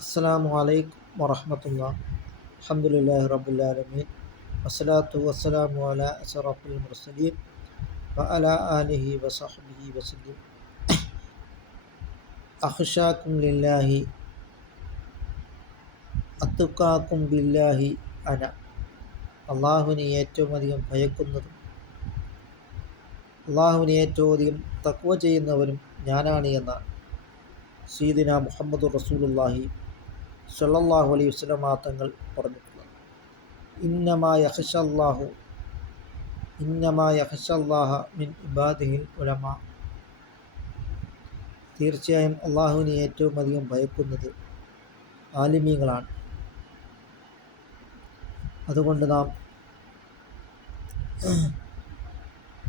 അസ്സലാമു അലൈക്കും വറഹ്മത്തുള്ളാഹി. അൽഹംദുലില്ലാഹി റബ്ബിൽ ആലമീൻ. വസ്സലാത്തു വസ്സലാമു അലാ അശ്റഫിൽ മുർസലീൻ വഅലാ ആലിഹി വസഹ്ബിഹി വസല്ലം. അഖ്ശാകും ലില്ലാഹി അത്ഖാകും ബില്ലാഹി അന. അള്ളാഹുവിനെ ഏറ്റവും അധികം ഭയക്കുന്നതും അള്ളാഹുവിനെ ഏറ്റവും അധികം തഖ്വ ചെയ്യുന്നവരും ഞാനാണ് എന്നാണ് സയ്യിദുനാ മുഹമ്മദുർ റസൂലുള്ളാഹി സ്വല്ലല്ലാഹു അലൈഹി വസല്ലം തങ്ങൾ പറഞ്ഞിട്ടുള്ളത്. ഇന്നമാ യഖ്ശല്ലാഹ മിൻ ഇബാദിഹിൽ ഉലമാ. തീർച്ചയായും അള്ളാഹുവിനെ ഏറ്റവും അധികം ഭയക്കുന്നത് ആലിമീങ്ങളാണ്. അതുകൊണ്ട് നാം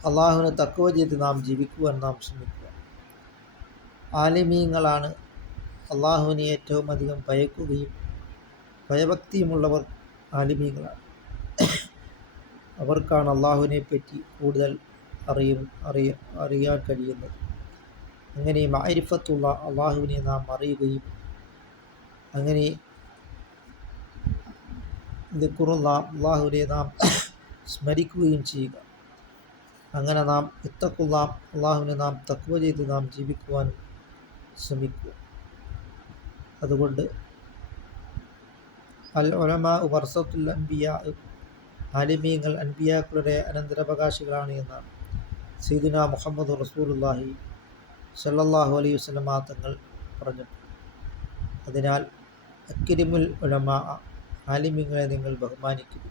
അള്ളാഹുവിനെ തഖ്വ ചെയ്ത് നാം ജീവിക്കുവാൻ നാം ശ്രമിക്കുക. ആലിമീങ്ങളാണ് അള്ളാഹുവിനെ ഏറ്റവും അധികം ഭയക്കുകയും ഭയഭക്തിയുമുള്ളവർ ആലിമീങ്ങളാണ്. അവർക്കാണ് അള്ളാഹുവിനെ പറ്റി കൂടുതൽ അറിയാൻ കഴിയുന്നത്. അങ്ങനെ മഅരിഫത്തുള്ള അള്ളാഹുവിനെ നാം അറിയുകയും അങ്ങനെ ദിക്റുള്ള അള്ളാഹുവിനെ നാം സ്മരിക്കുകയും ചെയ്യുക. അങ്ങനെ നാം ഇത്തഖുള്ള അള്ളാഹുവിനെ നാം തഖ്വ ചെയ്ത് നാം ജീവിക്കുവാൻ ശ്രമിക്കുക. അതുകൊണ്ട് അൽ ഉലമാ വറസത്തുൽ അൻബിയാ, ആലിമീങ്ങൾ അൻബിയാക്കളുടെ അനന്തരാവകാശികളാണ് എന്നാണ് സയ്യിദുനാ മുഹമ്മദ് റസൂലുള്ളാഹി സ്വല്ലല്ലാഹു അലൈഹി വസല്ലം തങ്ങൾ പറഞ്ഞിട്ടുണ്ട്. അതിനാൽ അക്രിമുൽ ഉലമാ, ആലിമീങ്ങളെ നിങ്ങൾ ബഹുമാനിക്കുക.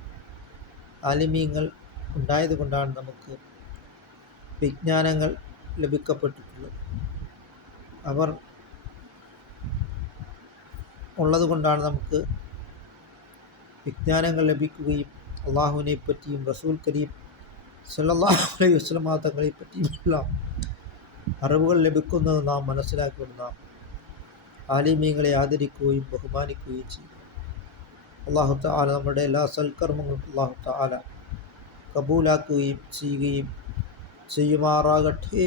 ആലിമീങ്ങൾ ഉണ്ടായതുകൊണ്ടാണ് നമുക്ക് വിജ്ഞാനങ്ങൾ ലഭിക്കപ്പെട്ടിട്ടുള്ളത്. അവർ ഉള്ളതുകൊണ്ടാണ് നമുക്ക് വിജ്ഞാനങ്ങൾ ലഭിക്കുകയും അള്ളാഹുവിനെ പറ്റിയും റസൂൽ കരീം സ്വല്ലല്ലാഹു അലൈഹി വസല്ലം തങ്ങളെ പറ്റിയുമുള്ള അറിവുകൾ ലഭിക്കുന്നത് നാം മനസ്സിലാക്കിക്കൊണ്ട് നാം ആലിമീങ്ങളെ ആദരിക്കുകയും ബഹുമാനിക്കുകയും ചെയ്യുക. അള്ളാഹു തആല നമ്മുടെ എല്ലാ സൽക്കർമ്മങ്ങളും അള്ളാഹു തആല കബൂലാക്കുകയും ചെയ്യുമാറാകട്ടെ.